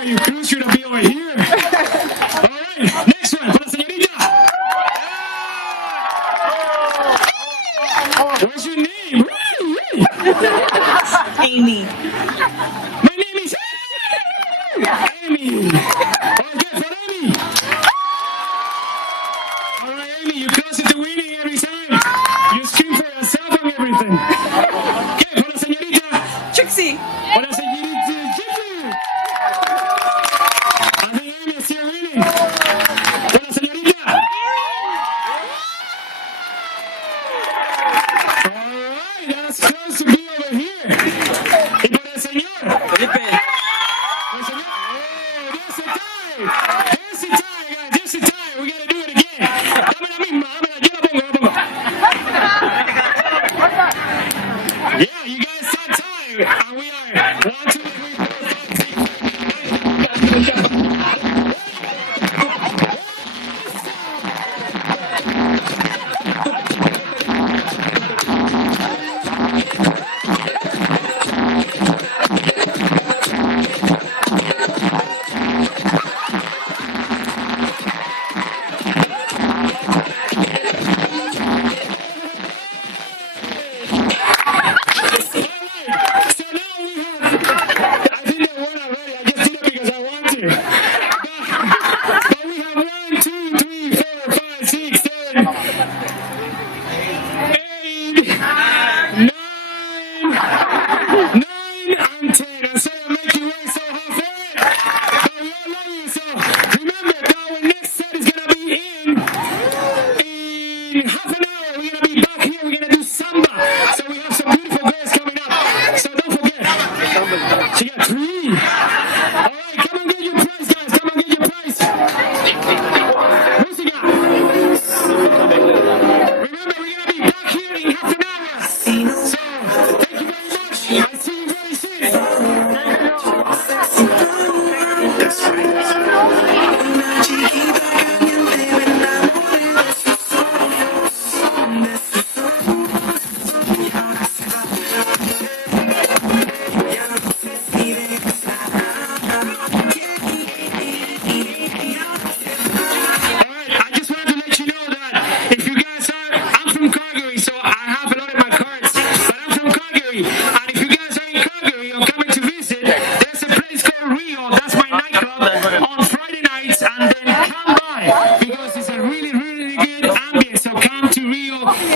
señorita, your crew should be over here. All right, next one, for la señorita. What's your name? Amy. My name is Amy. Okay, for Amy. All right, Amy, you close it to winning every time. You scream for yourself and everything. Okay, for la señorita. Trixie. For la señorita Jeffrey. I think Amy is still winning. For la señorita. All right, that's close to be over here. Y por el señor. Felipe. El señor. ¡Oh, Dios se cae!